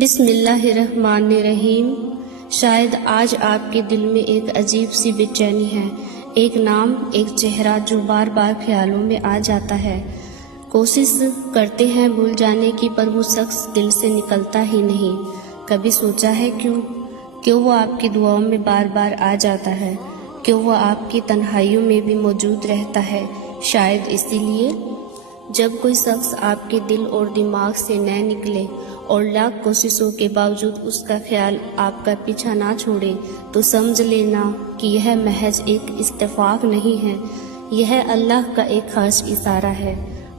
بسم اللہ الرحمن الرحیم۔ شاید آج آپ کے دل میں ایک عجیب سی بے چینی ہے، ایک نام، ایک چہرہ جو بار بار خیالوں میں آ جاتا ہے۔ کوشش کرتے ہیں بھول جانے کی، پر وہ شخص دل سے نکلتا ہی نہیں۔ کبھی سوچا ہے کیوں وہ آپ کی دعاؤں میں بار بار آ جاتا ہے؟ کیوں وہ آپ کی تنہائیوں میں بھی موجود رہتا ہے؟ شاید اسی لیے جب کوئی شخص آپ کے دل اور دماغ سے نہ نکلے اور لاکھ کوششوں کے باوجود اس کا خیال آپ کا پیچھا نہ چھوڑے، تو سمجھ لینا کہ یہ محض ایک اتفاق نہیں ہے، یہ اللہ کا ایک خاص اشارہ ہے۔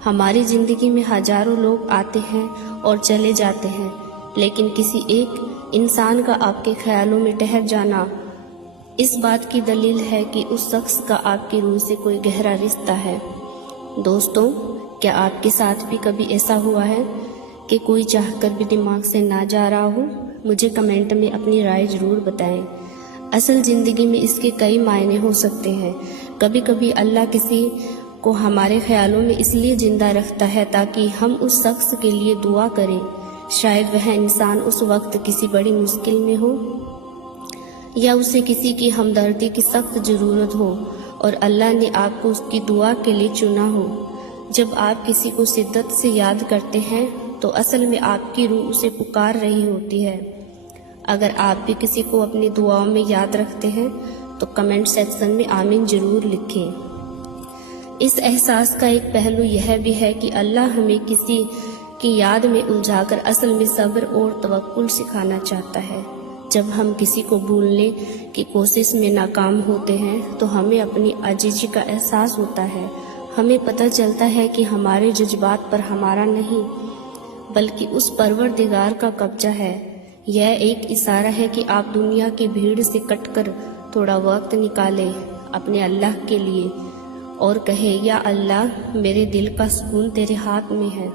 ہماری زندگی میں ہزاروں لوگ آتے ہیں اور چلے جاتے ہیں، لیکن کسی ایک انسان کا آپ کے خیالوں میں ٹھہر جانا اس بات کی دلیل ہے کہ اس شخص کا آپ کی روح سے کوئی گہرا رشتہ ہے۔ دوستوں، کیا آپ کے ساتھ بھی کبھی ایسا ہوا ہے کہ کوئی چاہ کر بھی دماغ سے نہ جا رہا ہو؟ مجھے کمنٹ میں اپنی رائے ضرور بتائیں۔ اصل زندگی میں اس کے کئی معنی ہو سکتے ہیں۔ کبھی کبھی اللہ کسی کو ہمارے خیالوں میں اس لیے زندہ رکھتا ہے تاکہ ہم اس شخص کے لیے دعا کریں۔ شاید وہ انسان اس وقت کسی بڑی مشکل میں ہو، یا اسے کسی کی ہمدردی کی سخت ضرورت ہو، اور اللہ نے آپ کو اس کی دعا کے لیے چنا ہو۔ جب آپ کسی کو شدت سے یاد کرتے ہیں تو اصل میں آپ کی روح اسے پکار رہی ہوتی ہے۔ اگر آپ بھی کسی کو اپنی دعاؤں میں یاد رکھتے ہیں تو کمنٹ سیکشن میں آمین ضرور لکھیں۔ اس احساس کا ایک پہلو یہ بھی ہے کہ اللہ ہمیں کسی کی یاد میں الجھا کر اصل میں صبر اور توکل سکھانا چاہتا ہے۔ جب ہم کسی کو بھولنے کی کوشش میں ناکام ہوتے ہیں تو ہمیں اپنی عاجزی کا احساس ہوتا ہے۔ ہمیں پتہ چلتا ہے کہ ہمارے جذبات پر ہمارا نہیں بلکہ اس پروردگار کا قبضہ ہے۔ یہ ایک اشارہ ہے کہ آپ دنیا کی بھیڑ سے کٹ کر تھوڑا وقت نکالیں اپنے اللہ کے لیے اور کہیں، یا اللہ، میرے دل کا سکون تیرے ہاتھ میں ہے۔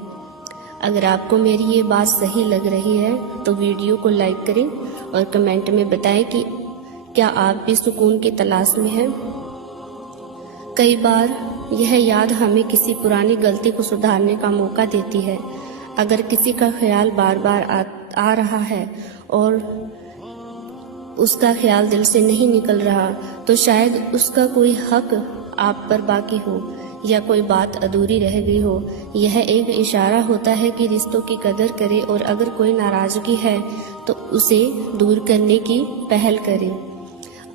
اگر آپ کو میری یہ بات صحیح لگ رہی ہے تو ویڈیو کو لائک کریں اور کمنٹ میں بتائیں کہ کیا آپ بھی سکون کی تلاش میں ہیں۔ کئی بار یہ یاد ہمیں کسی پرانی غلطی کو سدھارنے کا موقع دیتی ہے۔ اگر کسی کا خیال بار بار آ رہا ہے اور اس کا خیال دل سے نہیں نکل رہا، تو شاید اس کا کوئی حق آپ پر باقی ہو یا کوئی بات ادھوری رہ گئی ہو۔ یہ ایک اشارہ ہوتا ہے کہ رشتوں کی قدر کرے، اور اگر کوئی ناراضگی ہے تو اسے دور کرنے کی پہل کرے۔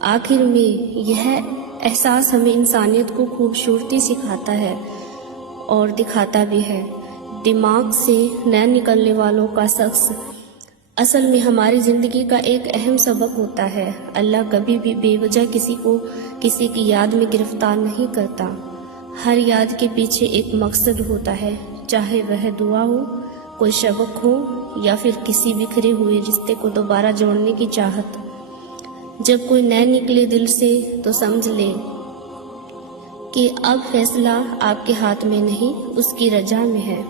آخر میں یہ احساس ہمیں انسانیت کو خوبصورتی سکھاتا ہے اور دکھاتا بھی ہے۔ دماغ سے نہ نکلنے والوں کا شخص اصل میں ہماری زندگی کا ایک اہم سبق ہوتا ہے۔ اللہ کبھی بھی بے وجہ کسی کی یاد میں گرفتار نہیں کرتا۔ ہر یاد کے پیچھے ایک مقصد ہوتا ہے، چاہے وہ دعا ہو، کوئی سبق ہو، یا پھر کسی بکھرے ہوئے رشتے کو دوبارہ جوڑنے کی چاہت۔ جب کوئی نہ نکلے دل سے تو سمجھ لیں کہ اب فیصلہ آپ کے ہاتھ میں نہیں، اس کی رضا میں ہے۔